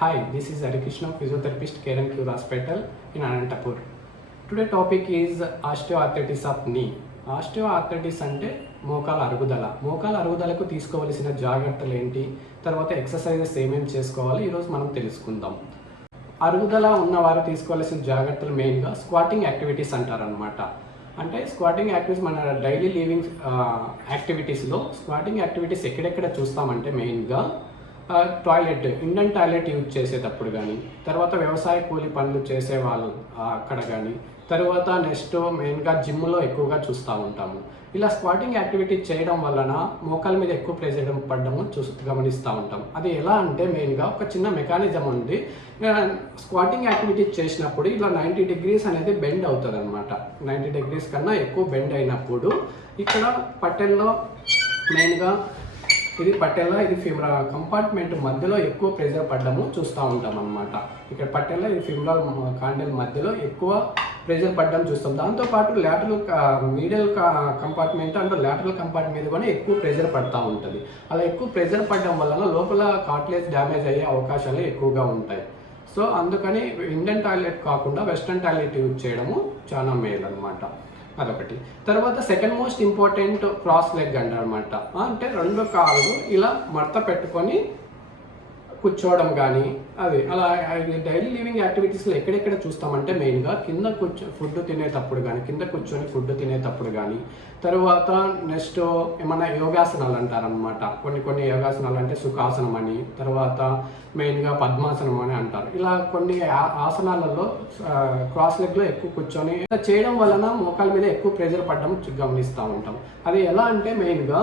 Hi, this is Harikrishna, physiotherapist, Care and Cure Hospital in Anantapur. Today topic is osteoarthritis of knee. Osteoarthritis అంటే మోకాల అరుగుదల. మోకాల అరుగుదలకు తీసుకోవలసిన జాగ్రత్తలు ఏంటి, తర్వాత ఎక్సర్సైజెస్ ఏమేమి చేసుకోవాలి ఈరోజు మనం తెలుసుకుందాం. అరుగుదల ఉన్నవారు తీసుకోవాల్సిన జాగ్రత్తలు మెయిన్గా స్క్వాటింగ్ యాక్టివిటీస్ అంటారనమాట. అంటే స్క్వాటింగ్ యాక్టివిటీస్ మన డైలీ లివింగ్ యాక్టివిటీస్లో స్క్వాటింగ్ యాక్టివిటీస్ ఎక్కడెక్కడ చూస్తామంటే మెయిన్గా టాయిలెట్, ఇండియన్ టాయిలెట్ యూజ్ చేసేటప్పుడు కానీ, తర్వాత వ్యవసాయ కూలి పనులు చేసే వాళ్ళు అక్కడ కానీ, తర్వాత నెక్స్ట్ మెయిన్గా జిమ్లో ఎక్కువగా చూస్తూ ఉంటాము. ఇలా స్క్వాటింగ్ యాక్టివిటీ చేయడం వలన మోకాల మీద ఎక్కువ ప్రెజర్ పడడము గమనిస్తూ ఉంటాం. అది ఎలా అంటే మెయిన్గా ఒక చిన్న మెకానిజం ఉంది. స్క్వాటింగ్ యాక్టివిటీ చేసినప్పుడు ఇలా 90 degrees అనేది బెండ్ అవుతుంది అనమాట. 90 degrees కన్నా ఎక్కువ బెండ్ అయినప్పుడు ఇక్కడ పట్టెల్లో మెయిన్గా ఇది పట్టెల్లో ఇది ఫిమరల్ కంపార్ట్మెంట్ మధ్యలో ఎక్కువ ప్రెజర్ పడడము చూస్తూ ఉంటాం అనమాట. ఇక్కడ పట్టెల్లో ఇది ఫిమరల్ కాండెల్ మధ్యలో ఎక్కువ ప్రెజర్ పడడం చూస్తాం. దాంతోపాటు లాటరల్ మీడియల్ కంపార్ట్మెంట్ అంటే లాటరల్ కంపార్ట్మెంట్ మీద కూడా ఎక్కువ ప్రెజర్ పడుతూ ఉంటుంది. అలా ఎక్కువ ప్రెజర్ పడడం వలన లోపల కార్టిలేజ్ డ్యామేజ్ అయ్యే అవకాశాలు ఎక్కువగా ఉంటాయి. సో అందుకని ఇండియన్ టాయిలెట్ కాకుండా వెస్ట్రన్ టాయిలెట్ యూజ్ చేయడము చాలా మేలు అనమాట. అదొకటి. తర్వాత second most important cross leg అంటారనమాట. అంటే రెండు కాళ్ళు ఇలా మడత పెట్టుకొని కూర్చోవడం కానీ, అది అలా డైలీ లివింగ్ యాక్టివిటీస్లో ఎక్కడెక్కడ చూస్తామంటే మెయిన్గా కింద ఫుడ్ తినేటప్పుడు కానీ, కింద కూర్చొని ఫుడ్ తినేటప్పుడు కానీ, తర్వాత నెక్స్ట్ ఏమన్నా యోగాసనాలు అంటారనమాట. కొన్ని యోగాసనాలు అంటే సుఖాసనం అని, తర్వాత మెయిన్గా పద్మాసనం అని అంటారు. ఇలా కొన్ని ఆసనాలలో క్రాస్ లెగ్లో ఎక్కువ కూర్చొని ఇలా చేయడం వలన మోకాల మీద ఎక్కువ ప్రెజర్ పడడం గమనిస్తూ ఉంటాం. అది ఎలా అంటే మెయిన్గా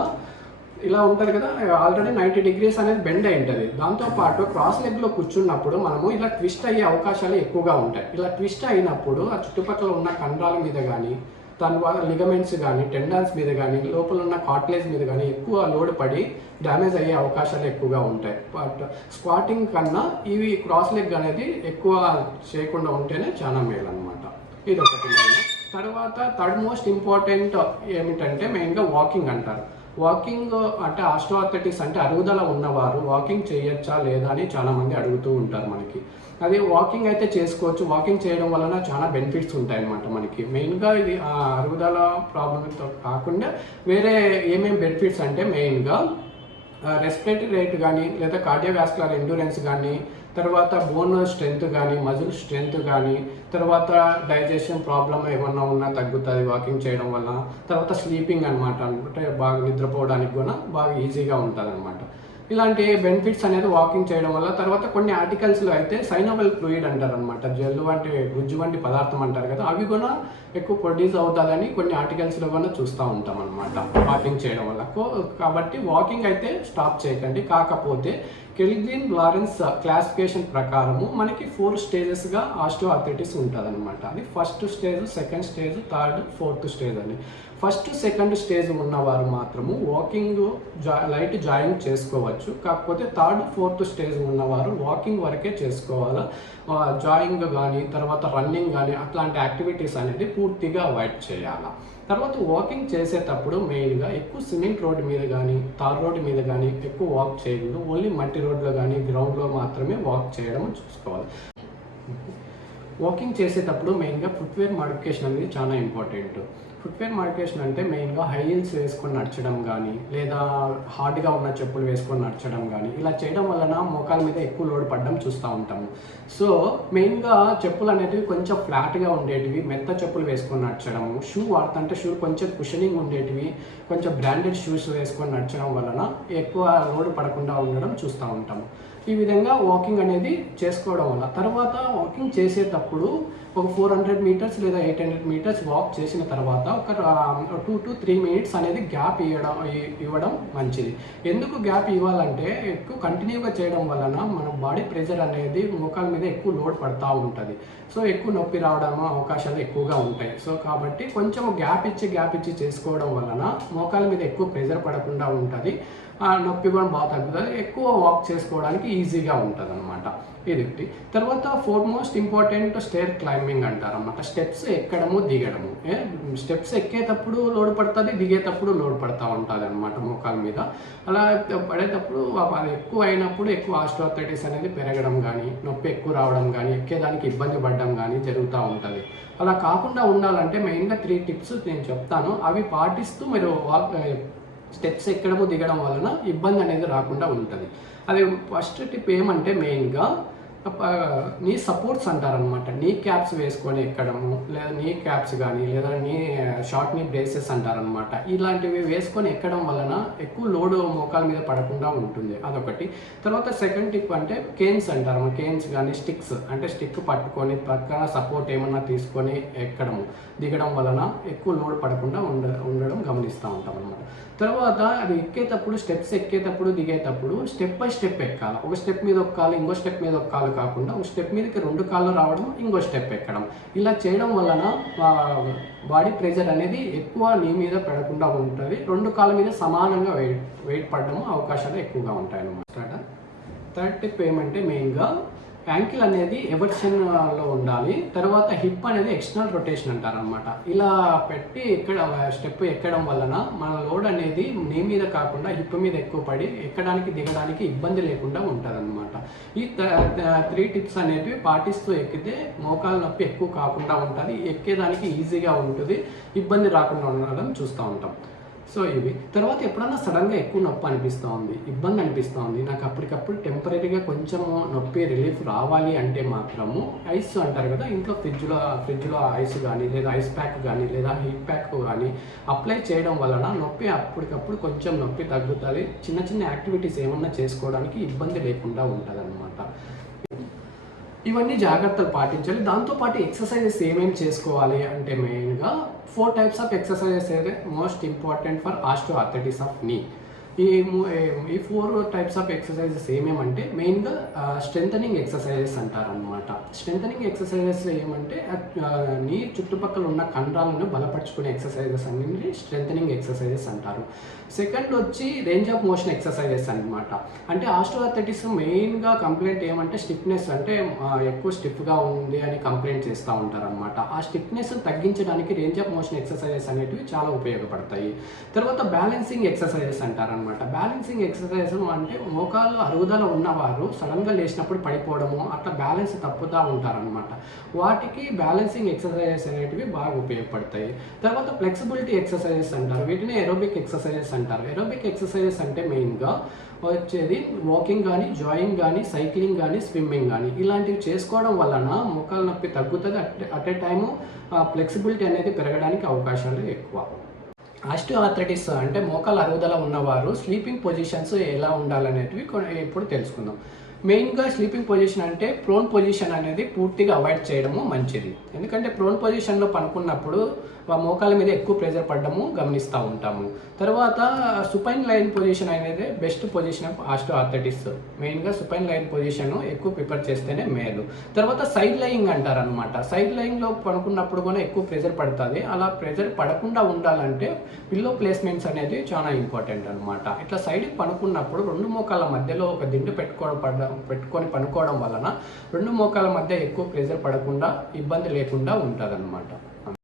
ఇలా ఉంటుంది కదా, ఆల్రెడీ 90 degrees అనేది బెండ్ అయి ఉంటుంది. దాంతోపాటు క్రాస్ లెగ్లో కూర్చున్నప్పుడు మనము ఇలా ట్విస్ట్ అయ్యే అవకాశాలు ఎక్కువగా ఉంటాయి. ఇలా ట్విస్ట్ అయినప్పుడు ఆ చుట్టుపక్కల ఉన్న కండరాల మీద కానీ, తర్వాత లిగమెంట్స్ కానీ, టెండాన్స్ మీద కానీ, లోపల ఉన్న కార్టిలేజ్ మీద కానీ ఎక్కువ లోడ్ పడి డ్యామేజ్ అయ్యే అవకాశాలు ఎక్కువగా ఉంటాయి. బట్ స్క్వాటింగ్ కన్నా ఇవి క్రాస్ లెగ్ అనేది ఎక్కువ చేయకుండా ఉంటేనే చాలా మేలు అనమాట. ఇది ఒకటి. తర్వాత థర్డ్ మోస్ట్ ఇంపార్టెంట్ ఏమిటంటే మెయిన్గా వాకింగ్ అంటారు. వాకింగ్ అంటే ఆస్టియోఆర్థరైటిస్ అంటే అరుగుదల ఉన్నవారు వాకింగ్ చేయొచ్చా లేదా అని చాలామంది అడుగుతూ ఉంటారు మనకి. అది వాకింగ్ అయితే చేసుకోవచ్చు. వాకింగ్ చేయడం వలన చాలా బెనిఫిట్స్ ఉంటాయన్నమాట మనకి. మెయిన్గా ఇది అరుగుదల ప్రాబ్లంతో కాకుండా వేరే ఏమేమి బెనిఫిట్స్ అంటే మెయిన్గా రెస్పిరేటరీ రేట్ కానీ, లేదా కార్డియోవాస్కులర్ ఎండ్యూరెన్స్ కానీ, తర్వాత బోన్ స్ట్రెంత్ కానీ, మజిల్ స్ట్రెంత్ కానీ, తర్వాత డైజెషన్ ప్రాబ్లం ఏమన్నా ఉన్నా తగ్గుతుంది వాకింగ్ చేయడం వల్ల. తర్వాత స్లీపింగ్ అనమాట, అంటే బాగా నిద్రపోవడానికి కూడా బాగా ఈజీగా ఉంటుంది అనమాట. ఇలాంటి బెనిఫిట్స్ అనేది వాకింగ్ చేయడం వల్ల. తర్వాత కొన్ని ఆర్టికల్స్లో అయితే సైనోవెల్ ఫ్లూయిడ్ అంటారు అనమాట. జెల్లు వంటి గుజ్జు వంటి పదార్థం అంటారు కదా, అవి కూడా ఎక్కువ ప్రొడ్యూస్ అవుతుందని కొన్ని ఆర్టికల్స్లో కూడా చూస్తూ ఉంటాం అనమాట వాకింగ్ చేయడం వల్ల. కాబట్టి వాకింగ్ అయితే స్టాప్ చేయకండి. కాకపోతే కెల్విన్ లారెన్స్ క్లాసిఫికేషన్ ప్రకారము మనకి 4 స్టేజెస్గా ఆస్టియోఆర్థరైటిస్ ఉంటుంది అనమాట. అది first stage, second stage, third, fourth stage అని. ఫస్ట్ సెకండ్ స్టేజ్ ఉన్నవారు మాత్రము వాకింగ్ లైట్ జాగింగ్ చేసుకోవచ్చు. కాకపోతే థర్డ్ ఫోర్త్ స్టేజ్ ఉన్నవారు వాకింగ్ వరకే చేసుకోవాలి. జాగింగ్ కానీ, తర్వాత రన్నింగ్ కానీ అట్లాంటి యాక్టివిటీస్ అనేది పూర్తిగా అవాయిడ్ చేయాలి. తర్వాత వాకింగ్ చేసేటప్పుడు మెయిన్గా ఎక్కువ సిమెంట్ రోడ్డు మీద కానీ, తార్ రోడ్డు మీద కానీ ఎక్కువ వాక్ చేయకూడదు. ఓన్లీ మట్టి రోడ్లో కానీ, గ్రౌండ్లో మాత్రమే వాక్ చేయడం చూసుకోవాలి. వాకింగ్ చేసేటప్పుడు మెయిన్గా ఫుట్వేర్ మాడిఫికేషన్ అనేది చాలా ఇంపార్టెంట్. ఫుట్వేర్ మాడిఫికేషన్ అంటే మెయిన్గా హై హీల్స్ వేసుకొని నడచడం కానీ, లేదా హార్డ్గా ఉన్న చెప్పులు వేసుకొని నడచడం కానీ, ఇలా చేయడం వలన మోకాల మీద ఎక్కువ లోడ్ పడడం చూస్తూ ఉంటాము. సో మెయిన్గా చెప్పులు అనేటివి కొంచెం ఫ్లాట్గా ఉండేటివి, మెత్త చెప్పులు వేసుకొని నడచడము. షూ వాడుతుంటే షూ కొంచెం కుషనింగ్ ఉండేటివి, కొంచెం బ్రాండెడ్ షూస్ వేసుకొని నడచడం వలన ఎక్కువ లోడ్ పడకుండా ఉండడం చూస్తూ ఉంటాము. ఈ విధంగా వాకింగ్ అనేది చేసుకోవడం వల్ల. తర్వాత వాకింగ్ చేసేటప్పుడు ఒక 400 meters లేదా 800 meters వాక్ చేసిన తర్వాత ఒక 2 to 3 minutes అనేది గ్యాప్ ఇవ్వడం మంచిది. ఎందుకు గ్యాప్ ఇవ్వాలంటే ఎక్కువ కంటిన్యూగా చేయడం వలన మన బాడీ ప్రెషర్ అనేది మోకాల మీద ఎక్కువ లోడ్ పడుతూ ఉంటుంది. సో ఎక్కువ నొప్పి రావడం అవకాశాలు ఎక్కువగా ఉంటాయి. సో కాబట్టి కొంచెం గ్యాప్ ఇచ్చి చేసుకోవడం వలన మోకాల మీద ఎక్కువ ప్రెషర్ పడకుండా ఉంటుంది. నొప్పి కూడా బాగా తగ్గుతుంది, ఎక్కువ వాక్ చేసుకోవడానికి ఈజీగా ఉంటుంది అనమాట. ఇది తర్వాత మోస్ట్ ఇంపార్టెంట్ స్టేర్ క్లైంబింగ్ అంటారు అన్నమాట. స్టెప్స్ ఎక్కడము దిగడము. స్టెప్స్ ఎక్కేటప్పుడు లోడ్ పడుతుంది, దిగేటప్పుడు లోడ్ పడుతూ ఉంటుంది అనమాట మోకాల మీద. అలా పడేటప్పుడు అది ఎక్కువ అయినప్పుడు ఎక్కువ ఆస్టియోఆర్థరైటిస్ అనేది పెరగడం కానీ, నొప్పి ఎక్కువ రావడం కానీ, ఎక్కేదానికి ఇబ్బంది పడడం కానీ జరుగుతూ ఉంటుంది. అలా కాకుండా ఉండాలంటే మెయిన్గా 3 టిప్స్ నేను చెప్తాను. అవి పాటిస్తూ మీరు స్టెప్స్ ఎక్కడము దిగడం వలన ఇబ్బంది అనేది రాకుండా ఉంటుంది. అది ఫస్ట్ టిప్ ఏమంటే మెయిన్గా నీ సపోర్ట్స్ అంటారనమాట. నీ క్యాప్స్ వేసుకొని ఎక్కడము, లేదా నీ క్యాప్స్ కానీ, లేదా నీ షార్ట్ నీ బ్రేసెస్ అంటారనమాట. ఇలాంటివి వేసుకొని ఎక్కడం వలన ఎక్కువ లోడ్ మోకాల మీద పడకుండా ఉంటుంది, అదొకటి. తర్వాత సెకండ్ టిప్ అంటే కేన్స్ అంటారు. కేన్స్ కానీ స్టిక్స్ అంటే స్టిక్ పట్టుకొని పక్కన సపోర్ట్ ఏమన్నా తీసుకొని ఎక్కడము దిగడం వలన ఎక్కువ లోడ్ పడకుండా ఉండడం గమనిస్తూ ఉంటాం అనమాట. తర్వాత అది ఎక్కేటప్పుడు స్టెప్స్ ఎక్కేటప్పుడు దిగేటప్పుడు స్టెప్ బై స్టెప్ ఎక్కాలి. ఒక స్టెప్ మీద ఒక కాలు, ఇంకో స్టెప్ మీద ఒక కాలు కాకుండా ఒక స్టెప్ మీదకి 2 కాళ్ళు రావడం, ఇంకో స్టెప్ ఎక్కడం. ఇలా చేయడం వలన బాడీ ప్రెషర్ అనేది ఎక్కువ నీ మీద పడకుండా ఉంటుంది. 2 కాళ్ళ మీద సమానంగా వెయిట్ పడడం అవకాశాలు ఎక్కువగా ఉంటాయి అన్నమాట. థర్డ్ టిప్ ఏమంటే మెయిన్గా యాంకిల్ అనేది ఎవర్షన్లో ఉండాలి. తర్వాత హిప్ అనేది ఎక్స్టర్నల్ రొటేషన్ అంటారనమాట. ఇలా పెట్టి స్టెప్ ఎక్కడం వలన మన లోడ్ అనేది నీ మీద కాకుండా హిప్ మీద ఎక్కువ పడి ఎక్కడానికి దిగడానికి ఇబ్బంది లేకుండా ఉంటుంది అనమాట. ఈ 3 టిప్స్ అనేవి పాటిస్తూ ఎక్కితే మోకాలు నొప్పి ఎక్కువ కాకుండా ఉంటుంది, ఎక్కేదానికి ఈజీగా ఉంటుంది, ఇబ్బంది రాకుండా ఉండడం చూస్తూ ఉంటాం. సో ఇవి. తర్వాత ఎప్పుడన్నా సడన్గా ఎక్కువ నొప్పి అనిపిస్తూ ఉంది, ఇబ్బంది అనిపిస్తూ ఉంది, నాకు అప్పటికప్పుడు టెంపరీగా కొంచెము నొప్పి రిలీఫ్ రావాలి అంటే మాత్రము ఐస్ అంటారు కదా, ఇంట్లో ఫ్రిడ్జ్లో ఐస్ కానీ, లేదా ఐస్ ప్యాక్ కానీ, లేదా హీట్ ప్యాక్ కానీ అప్లై చేయడం వలన నొప్పి అప్పటికప్పుడు కొంచెం నొప్పి తగ్గుతుంది. చిన్న చిన్న యాక్టివిటీస్ ఏమన్నా చేసుకోవడానికి ఇబ్బంది లేకుండా ఉంటుంది అనమాట. ఇవన్నీ జాగ్రత్తలు పాటించాలి. దాంతోపాటు ఎక్సర్సైజెస్ ఏమేమి చేసుకోవాలి అంటే మెయిన్గా 4 టైప్స్ ఆఫ్ ఎక్సర్సైజెస్ అయితే most important for osteoarthritis of నీ. ఈ 4 టైప్స్ ఆఫ్ ఎక్సర్సైజెస్ ఏమేమంటే మెయిన్గా స్ట్రెంథనింగ్ ఎక్సర్సైజెస్ అంటారనమాట. స్ట్రెంథనింగ్ ఎక్సర్సైజెస్ ఏమంటే నీ చుట్టుపక్కల ఉన్న కండరాలను బలపరుచుకునే ఎక్సర్సైజెస్ అన్ని స్ట్రెంథనింగ్ ఎక్సర్సైజెస్ అంటారు. సెకండ్ వచ్చి రేంజ్ ఆఫ్ మోషన్ ఎక్సర్సైజెస్ అనమాట. అంటే ఆస్టియోఆర్థరైటిస్ మెయిన్గా కంప్లైంట్ ఏమంటే స్టిఫ్నెస్, అంటే ఎక్కువ స్టిఫ్గా ఉంది అని కంప్లైంట్ చేస్తూ ఉంటారు అనమాట. ఆ స్టిఫ్నెస్ తగ్గించడానికి రేంజ్ ఆఫ్ మోషన్ ఎక్సర్సైజెస్ అనేటివి చాలా ఉపయోగపడతాయి. తర్వాత బ్యాలెన్సింగ్ ఎక్సర్సైజెస్ అంటారు. బ్యాలెన్సింగ్ ఎక్సర్సైజ్ అంటే మోకాళ్ళు అరుగుదల ఉన్నవారు సడన్గా లేచినప్పుడు పడిపోవడము, అట్లా బ్యాలెన్స్ తప్పుతూ ఉంటారనమాట. వాటికి బ్యాలెన్సింగ్ ఎక్సర్సైజెస్ అనేటివి బాగా ఉపయోగపడతాయి. తర్వాత ఫ్లెక్సిబిలిటీ ఎక్సర్సైజెస్ అంటారు, వీటిని ఏరోబిక్ ఎక్సర్సైజెస్ అంటారు. ఏరోబిక్ ఎక్సర్సైజెస్ అంటే మెయిన్గా వచ్చేది వాకింగ్ కానీ, జాయింగ్ కానీ, సైక్లింగ్ కానీ, స్విమ్మింగ్ కానీ ఇలాంటివి చేసుకోవడం వలన మోకాళ్ళ నొప్పి తగ్గుతుంది. అట్ ఏ టైము ఫ్లెక్సిబిలిటీ అనేది పెరగడానికి అవకాశాలు ఎక్కువ. ఆస్టియోఆర్థరైటిస్ అంటే మోకాళ్ళ అరుగుదల ఉన్నవారు స్లీపింగ్ పొజిషన్స్ ఎలా ఉండాలనేటివి ఇప్పుడు తెలుసుకుందాం. మెయిన్గా స్లీపింగ్ పొజిషన్ అంటే ప్రోన్ పొజిషన్ అనేది పూర్తిగా అవాయిడ్ చేయడము మంచిది. ఎందుకంటే ప్రోన్ పొజిషన్లో పనుకున్నప్పుడు మోకాళ్ళ మీద ఎక్కువ ప్రెషర్ పడడము గమనిస్తూ ఉంటాము. తర్వాత సుపైన్ లైన్ పొజిషన్ అనేది బెస్ట్ పొజిషన్ ఆఫ్ ఆస్టియోఆర్థరైటిస్. మెయిన్గా సుపైన్ లైన్ పొజిషన్ ఎక్కువ ప్రిఫర్ చేస్తేనే మేలు. తర్వాత సైడ్ లయింగ్ అంటారనమాట. సైడ్ లయింగ్లో పనుకున్నప్పుడు కూడా ఎక్కువ ప్రెషర్ పడుతుంది. అలా ప్రెషర్ పడకుండా ఉండాలంటే పిల్లో ప్లేస్మెంట్స్ అనేది చాలా ఇంపార్టెంట్ అనమాట. ఇట్లా సైడ్కి పనుకున్నప్పుడు 2 మోకాళ్ళ మధ్యలో ఒక దిండు పెట్టుకొని పనుకోవడం వలన 2 మోకాళ్ళ మధ్య ఎక్కువ ప్రెషర్ పడకుండా ఇబ్బంది లేకుండా ఉంటుంది అనమాట.